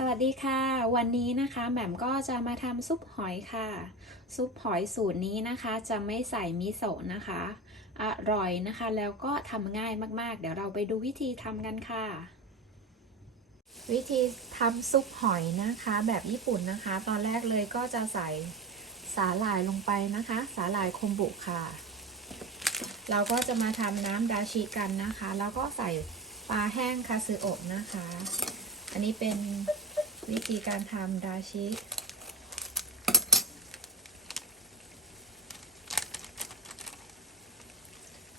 สวัสดีค่ะ วันนี้นะคะแหม่มก็จะมาทำซุปหอยค่ะ ซุปหอยสูตรนี้นะคะจะไม่ใส่มิโซะนะคะ อร่อยนะคะ แล้วก็ทำง่ายมากๆ เดี๋ยวเราไปดูวิธีทำกันค่ะ วิธีทำซุปหอยนะคะ แบบญี่ปุ่นนะคะ ตอนแรกเลยก็จะใส่สาหร่ายลงไปนะคะ สาหร่ายคมบุค่ะ เราก็จะมาทำน้ำดาชิกันนะคะ แล้วก็ใส่ปลาแห้งคาซึโอะนะคะ อันนี้เป็น วิธีการทำดาชิ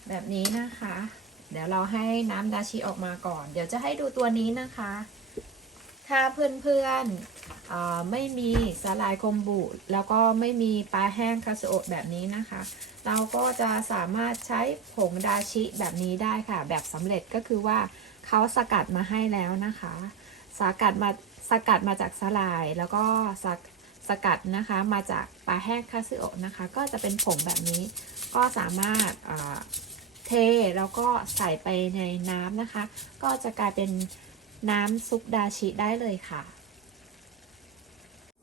แบบนี้นะคะ เดี๋ยวเราให้น้ำดาชิออกมาก่อน เดี๋ยวจะให้ดูตัวนี้นะคะ ถ้าเพื่อนๆไม่มีสาลายคมบุ แล้วก็ไม่มีปลาแห้งคาสโอแบบนี้นะคะ เราก็จะสามารถใช้ผงดาชิแบบนี้ได้ค่ะ แบบสำเร็จก็คือว่าเขาสกัดมาให้แล้วนะคะ สกัดมา สกัดมาจากสลาย แล้วก็สกสกัดนะคะมาจากปลาแห้งคาซึโอนะคะ ก็จะเป็นผงแบบนี้ ก็สามารถเทแล้วก็ใส่ไปในน้ำนะคะ ก็จะกลายเป็นน้ำซุปดาชิได้เลยค่ะ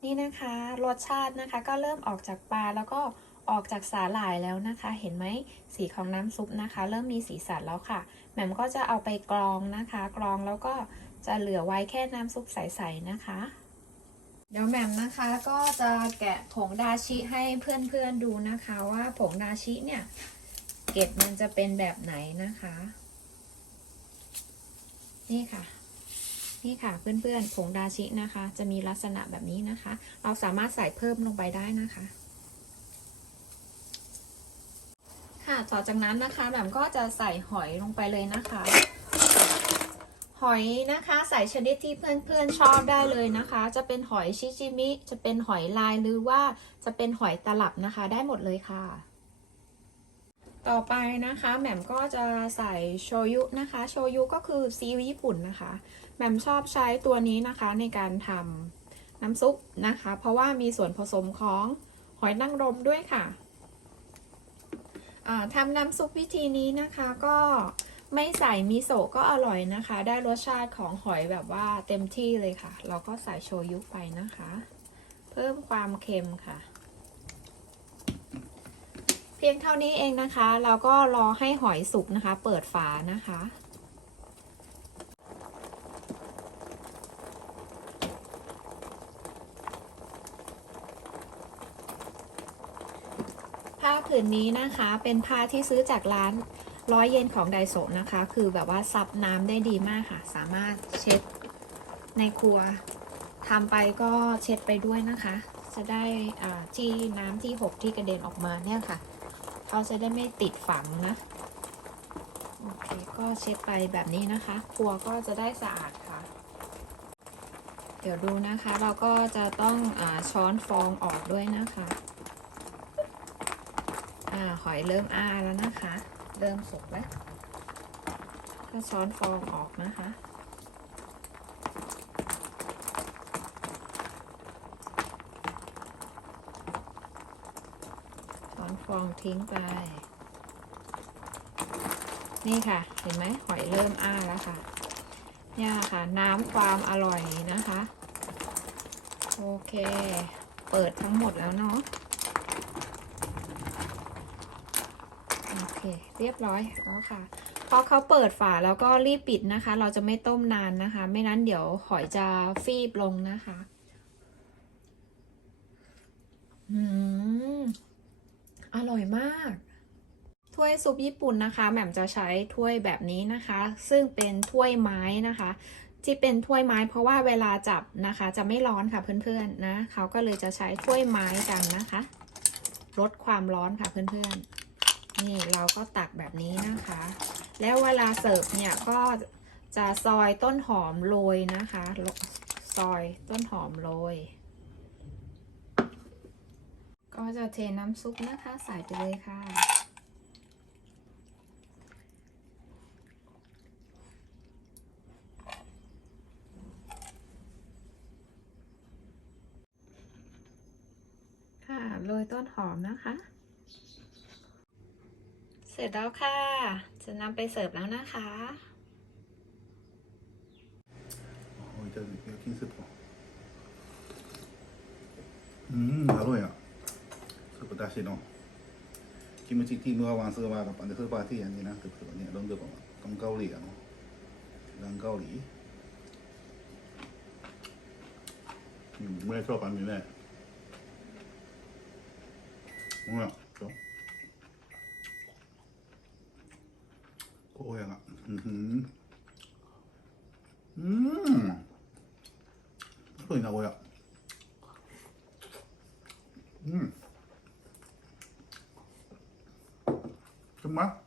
นี่นะคะรสชาตินะคะก็เริ่มออกจากปลาแล้วก็ออกจากสาหร่ายแล้วนะคะ เห็นไหมสีของน้ำซุปนะคะ เริ่มมีสีสันแล้วค่ะแหม่มก็จะเอาไปกรองนะคะ กรองแล้วก็ จะเหลือไว้แค่น้ำซุปใสๆนะคะ เดี๋ยวแหม่มนะคะก็จะแกะผงดาชิให้เพื่อนๆดูนะคะว่าผงดาชิเนี่ย เกล็ดมันจะเป็นแบบไหนนะคะ นี่ค่ะ นี่ค่ะเพื่อนๆผงดาชินะคะ จะมีลักษณะแบบนี้นะคะ เราสามารถใส่เพิ่มลงไปได้นะคะค่ะ ต่อจากนั้นนะคะแหม่มก็จะใส่หอยลงไปเลยนะคะ หอยนะคะใส่ชนิดที่เพื่อนๆชอบได้เลยนะคะ จะเป็นหอยชิจิมิ จะเป็นหอยลายหรือว่าจะเป็นหอยตลับนะคะ ได้หมดเลยค่ะ ต่อไปนะคะแหม่มก็จะใส่โชยุนะคะโชยุก็คือซีอิ๊วญี่ปุ่นนะคะแหม่มชอบใช้ตัวนี้นะคะในการทำน้ำซุปนะคะ เพราะว่ามีส่วนผสมของหอยนางรมด้วยค่ะอ่าทำน้ำซุปวิธีนี้นะคะก็ ไม่ใส่มิโซะก็อร่อยนะคะ ได้รสชาติของหอยแบบว่าเต็มที่เลยค่ะ เราก็ใส่โชยุไปนะคะ เพิ่มความเค็มค่ะ เพียงเท่านี้เองนะคะ เราก็รอให้หอยสุกนะคะ เปิดฝานะคะผ้าผืนนี้นะคะเป็นผ้าที่ซื้อจากร้าน ร้อยเยนของไดโซนะคะ คือแบบว่าซับน้ำได้ดีมากค่ะ สามารถเช็ดในครัวทำไปก็เช็ดไปด้วยนะคะ จะได้อ่าที่น้ำที่หกที่กระเด็นออกมาเนี่ยค่ะเขาจะได้ไม่ติดฝังนะโอเคก็เช็ดไปแบบนี้นะคะ ครัวก็จะได้สะอาดค่ะ เดี๋ยวดูนะคะเราก็จะต้องอช้อนฟองออกด้วยนะคะอ่าหอยเริ่มอ้าแล้วนะคะ เริ่มสุกแล้วก็ช้อนฟองออกนะคะช้อนฟองทิ้งไป นี่ค่ะ เห็นไหมหอยเริ่มอ้าแล้วค่ะเนี่ยค่ะ น้ำความอร่อยนะคะ โอเค เปิดทั้งหมดแล้วเนาะ โอ เคเรียบร้อยแล้วค่ะพอเขาเปิดฝาแล้วก็รีบปิดนะคะ เราจะไม่ต้มนานนะคะ ไม่นั้นเดี๋ยวหอยจะฟีบลงนะคะอืมอร่อยมาก ถ้วยซุปญี่ปุ่นนะคะ แหม่มจะใช้ถ้วยแบบนี้นะคะ ซึ่งเป็นถ้วยไม้นะคะที่เป็นถ้วยไม้เพราะว่าเวลาจับนะคะ จะไม่ร้อนค่ะเพื่อนๆนะเขาก็เลยจะใช้ถ้วยไม้กันนะคะ ลดความร้อนค่ะเพื่อนๆ นี่เราก็ตักแบบนี้นะคะ แล้วเวลาเสิร์ฟเนี่ยก็จะซอยต้นหอมโรยนะคะ ซอยต้นหอมโรย ก็จะเทน้ำซุปนะคะ ใส่ไปเลยค่ะ ค่ะโรยต้นหอมนะคะ เสร็จแล้วค่ะ จะนำไปเสิร์ฟแล้วนะคะอ้ยจะเดี๋ยวกินสิบก่อนอืมอร่อยอะสุดยอดสิเนาะกิมจิที่เมื่อวานซื้อมากับปันเดอร์ปาที่อันนี้นะคือคือเนี่ยร้อนเดือบต้องเกาหลีอะเนาะรังเกาหลีอืมไม่ชอบอันนี้แน่อืมชอบ 고향아. 음. 음. 바로 이나고야. 음. 정말?